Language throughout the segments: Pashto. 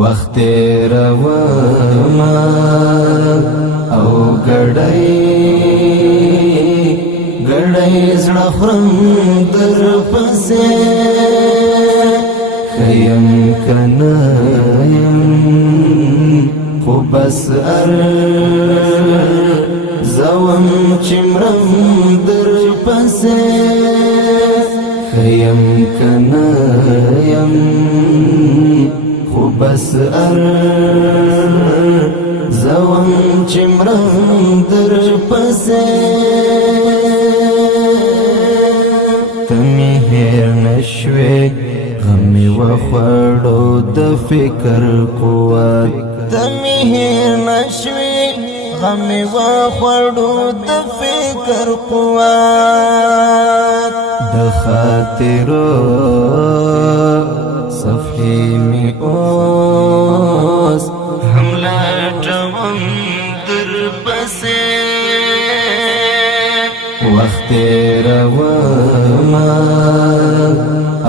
وخت روما او گڑای زړه خرم در پسې خیم کنایم خو بس زوم چمرم در پسې خیم کنایم خو بس زوم چمرم در پسې تمی هیر نشوی غمی و خوڑو د فکر قوت تمی هیر نشوی غمی و خوڑو د فکر قوت د خاطرو صفحی می اوس حمله ټوم در پسې وخت روما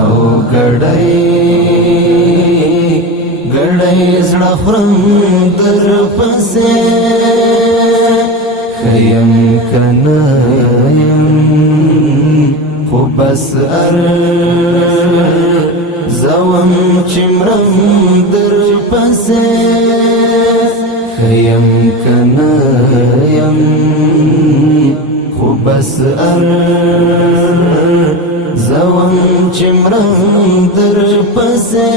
او گڑای زړه خرم در پسې خیم کنایم خو بس زوم چمرم در پسې خیم کنایم خو بس زوم چمرم در پسې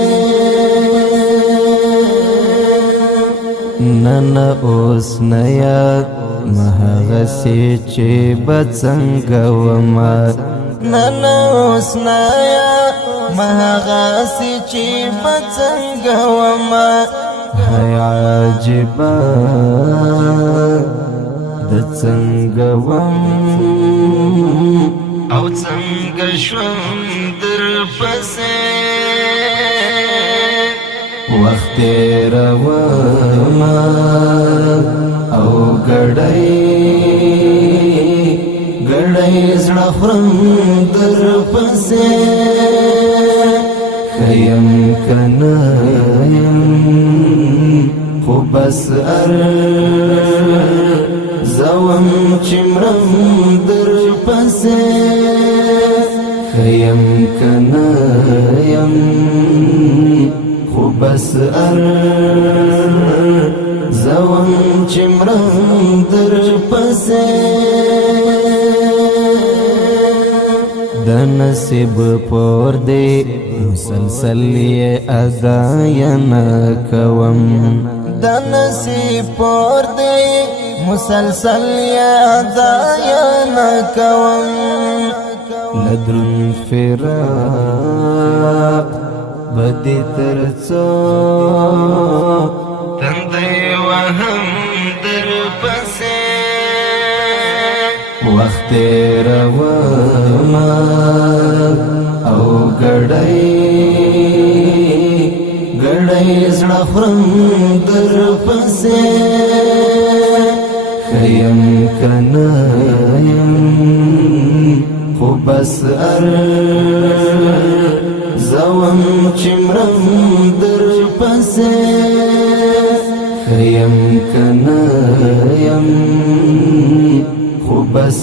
نن اوس نیا مهغسی چې بڅنګ وما نن اوس نیا مهغسی چې بڅنګ وما هی عجبا د څنګه وم او څنګه شوم در پسې وخت روما او گڑای زړه خرم در پسې خیم کنایم خو بس زوم چمرم در پسې خیم کنایم خو بس زوم چمرم در پسې د نصیب پور دی مسلسل یې اداینه کوم د نصیب پور دی مسلسل یې اداینه کوم لدرن فراق بدی ترڅو تندی وهم در پسې وخت روما او گڑای زړه خرم در پسې خیم کنایم خو بس زوم چمرم در پسې خیم کنایم خو بس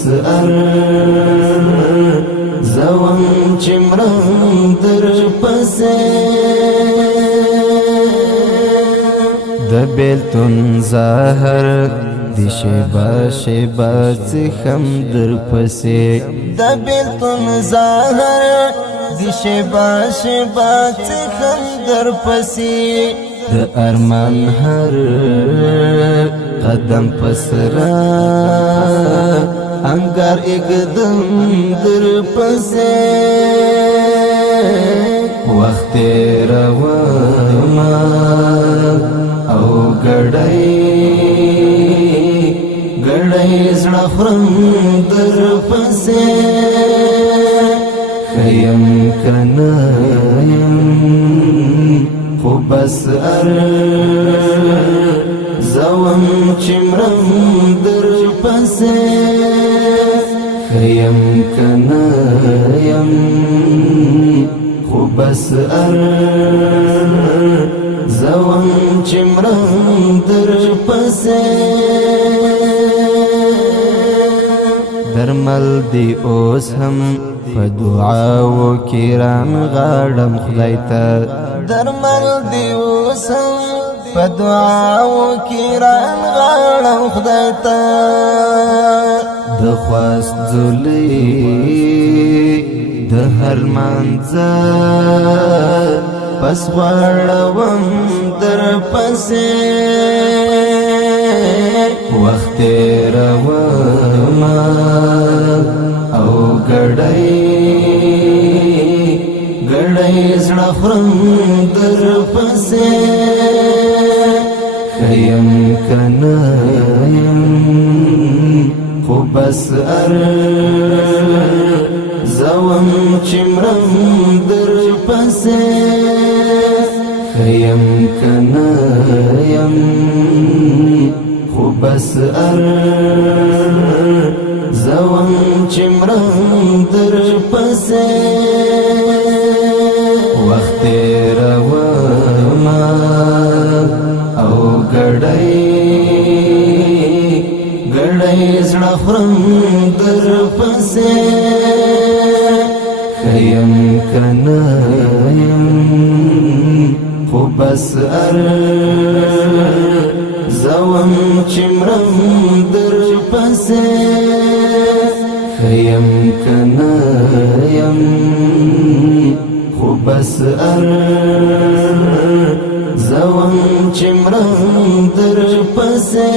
زوم چمرم در پسې د بیلتون زهر دی شیبا څخم در پسې د بیلتون زهر دی شیبا څخم در پسې د ارمان هر قدم پسرا انگار اقدم در پسې وخت روما او گڑای زړه خرم در پسې خیم کنایم خو بس زوم چمرم در پسې خیم کنایم خو بس زوم چمرم در پسې درمل دی اوس هم په دعاو کې رانغاړم خدای ته درمل دی اوس هم په دعاو کې رانغاړم خدای ته د خواست زولې د هر مانځه پس غواړم در پسې وخت تېرومه او ګړی زړه خورم در پسې ښه یم که نه یم خو بس زوم چې مرم در پسې ښه یم که نه یم خو بس زوم چې مرم در پسې وخت تېرومه او ګړی زړه خورم در پسې ښه یم که نه یم خو بس زوم چې مرم در پسې ښه یم که نه یم خو بس زوم چې مرم در پسې